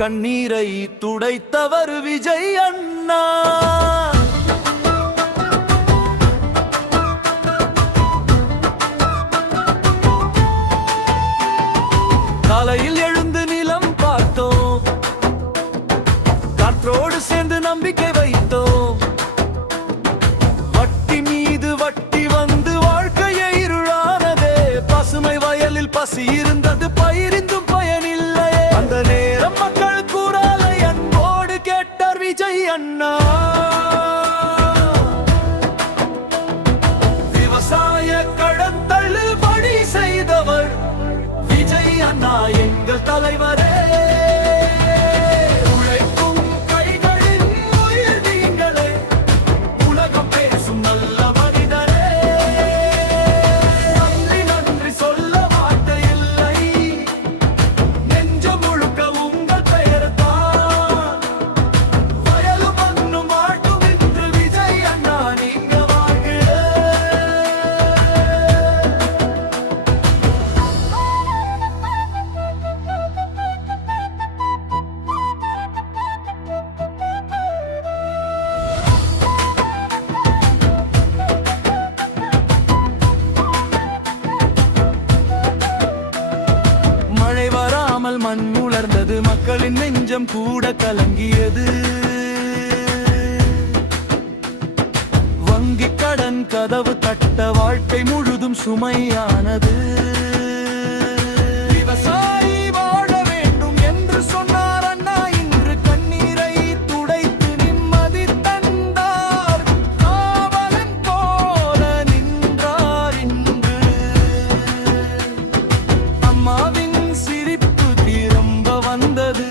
கண்ணீரை துடைத்தவர் விஜய் அண்ணா. காலையில் எழுந்து நிலம் பார்த்தோம், காற்றோடு சேர்ந்து நம்பிக்கை வைத்தோம். வட்டி மீது வட்டி வந்து வாழ்க்கையை இருளானதே. பசுமை வயலில் பசி இருந்தது, பயிரிந்தும் பயனில்லையே. அந்த நேரம் மக்கள் கூறாலை அன்போடு கேட்டார் விஜய் அண்ணா. விவசாய கடன் தள்ளுபடி செய்தவர் விஜய் அண்ணா எங்கள் தலைவரே. உழைக்கும் கைகளின் உயிர் நீங்களே, உலகம் பேசும் நல்ல மனிதரே. நன்றி நன்றி சொல்ல வார்த்தை இல்லை, நெஞ்சம் முழுக்க உங்கள் பெயர்தான். வயலும் மண்ணும் வாட்டும் என்று விஜய் அண்ணா நீங்க வாழ்க. மழை வராமல் மண் உலர்ந்தது, மக்களின் நெஞ்சம் கூட கலங்கியது. வங்கி கடன் கதவு தட்ட வாழ்க்கை முழுதும் சுமையானது. விவசாயி வாழ வேண்டும் என்று சொன்னார் அண்ணா, இன்று கண்ணீரை துடைத்து நிம்மதி தந்தார். காவலன் போல நின்றார் இன்று. அம்மாவின் சிரிப்பு திரும்ப வந்தது,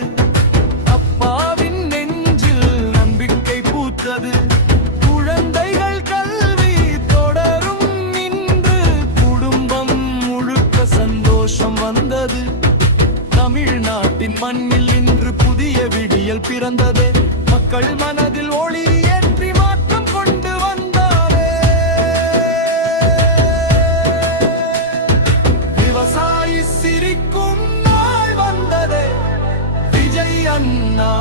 அப்பாவின் நெஞ்சில் நம்பிக்கை பூத்தது. குழந்தைகள் கல்வி தொடரும் இன்று, குடும்பம் முழுக்க சந்தோஷம் வந்தது. தமிழ்நாட்டின் மண்ணில் இன்று புதிய விடியல் பிறந்தது. மக்கள் மனதில் ஒளி ஏற்றி மாற்றம் கொண்டு வந்தாரே. விவசாயி சிரிக்கும் நாள் வந்ததே, விஜய் அண்ணா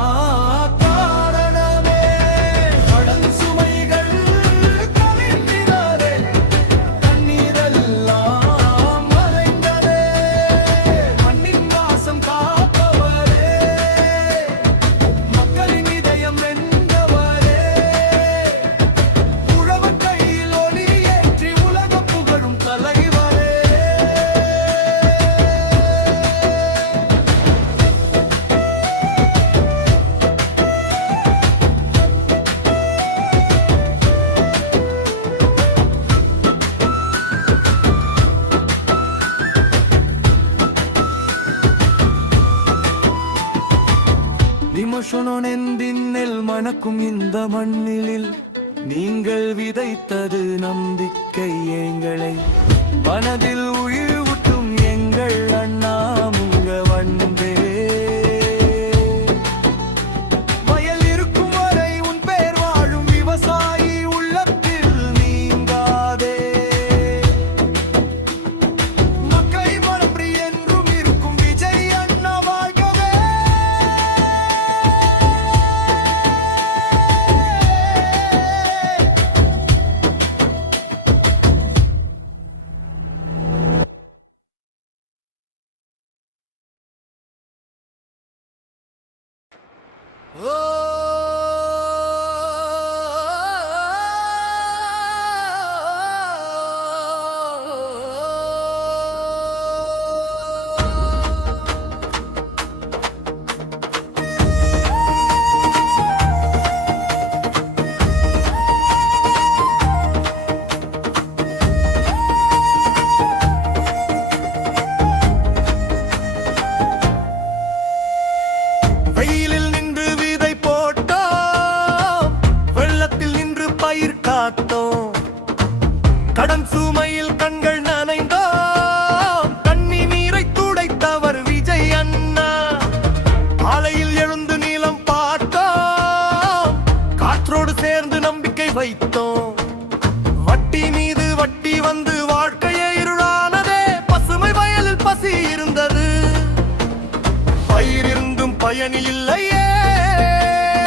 காரணமே. கடன் சுமைகள் கவிழ்ந்திடாதே, கண்ணீரெல்லாம் மறைந்ததே. மண்ணின் வாசம் காப்பவரே, மக்களின் இதயம் வென்றவரே. உழவர் கையில் ஒளி ஏற்றி உலகம் புகழும் தலைவரே. நிமிஷனொனெந்தின் நெல் மணக்கும் இந்த மண்ணிலில் நீங்கள் விதைத்தது நம்பிக்கை எங்களை. மனதில் உயிர் ஊட்டும் எங்கள் அண்ணா முங்க வந்தே. வயல் இருக்கும் வரை உன் பேர் வாழும், விவசாயி உள்ளத்தில் நீங்காதே. மக்கள் மனப்படி என்றும் இருக்கும் விஜய் அண்ணா வாழ்கவே. வெயிலில் நின்று விதை போட்டோம், வெள்ளத்தில் நின்று பயிர் காத்தோம். கடன் சுமையில் கண்கள் நனைந்தோம், கண்ணீரை துடைத்தவர் விஜய் அண்ணா. ஆலையில் எழுந்து நீளம் பார்த்தோம், காற்றோடு சேர்ந்து நம்பிக்கை வைத்தோம். வட்டி மீது வட்டி வந்து வாழ்க்கையை இருளானதே. பசுமை வயலில் பசி இருந்தது, பயிரிருந்தும் பயனில் இல்லையே.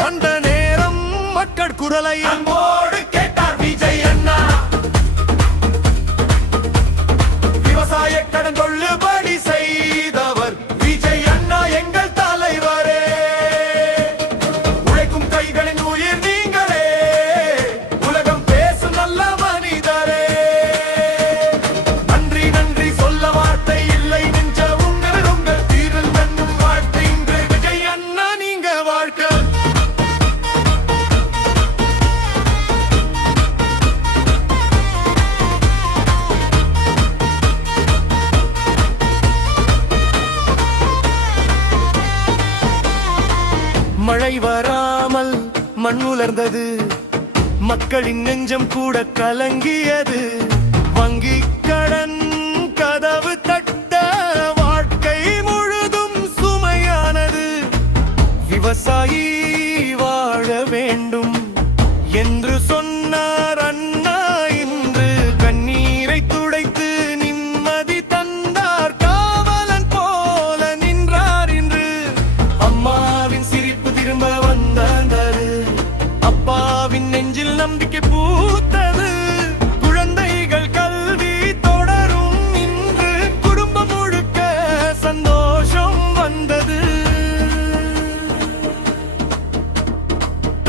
அந்த நேரம் மக்கள் குரலை அன்போடு கேட்டார் விஜய் அண்ணா. விவசாய கடன் கொள்ளுபடி செய்தவர் விஜய் அண்ணா எங்கள் தலைவரே. உழைக்கும் கைகளின் உயிர் நீங்களே, உலகம் பேசும் நல்ல மனிதரே. நன்றி நன்றி சொல்ல வார்த்தை இல்லை, நெஞ்ச உங்கள் தீரல் மண்ணும் வாழ்க்கை. இன்று விஜய் அண்ணா நீங்க வாழ்க்கை. மழை வராமல் மண் உலர்ந்தது, மக்களின் நெஞ்சம் கூட கலங்கியது. வங்கி கடன் கதவு தட்ட வாழ்க்கை முழுதும் சுமையானது. விவசாயி வாழ வேண்டும் என்று சொன்னார் அண்ணா. இன்று கண்ணீரை துடைத்து நிம்மதி தந்தார், காவலன் போல நின்றார். இன்று அம்மாவின் சிரிப்பு திரும்ப வந்தது, அப்பாவின் நெஞ்சில் நம்பிக்கை பூத்தது. குழந்தைகள் கல்வி தொடரும், இன்று குடும்பம் முழுக்க சந்தோஷம் வந்தது.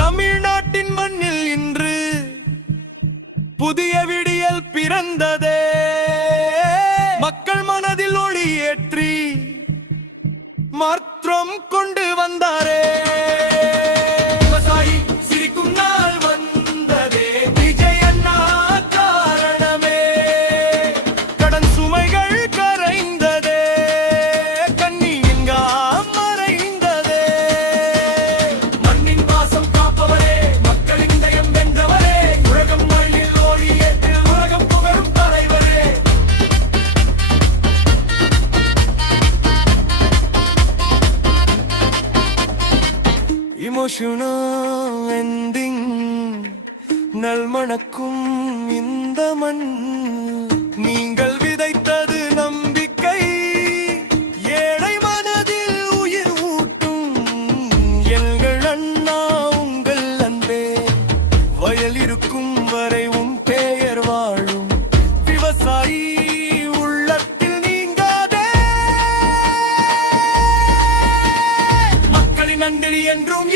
தமிழ்நாட்டின் மண்ணில் இன்று புதிய விடியல் பிறந்ததே. மக்கள் மனதில் ஒளி ஏற்றி மாற்றம் கொண்டு வந்தாரே. விவசாயி சிரிக்கும் நாள் வந்ததே, விஜய் அண்ணா காரணமே. கடன் சுமைகள் கரைந்ததே, கண்ணீர் மறைந்ததே. மண்ணின் வாசம் காப்பவரே, மக்களின் இதயம் வென்றவரே. உலகம் மண்ணில் ஒளி ஏற்று உலகம் புகழும் தலைவரே. Emotional ending, நல்மணக்கும் இந்த மண். நீங்கள் விதைத்தது நம்பிக்கை, ஏழை மனதில் உயிர் ஊட்டும் எங்கள் அண்ணா உங்கள் அன்பே. வயல் இருக்கும் வரை உன் பெயர் வாழும், விவசாயி உள்ளத்தில் நீங்காதே. மக்களின் நன்றி என்றும்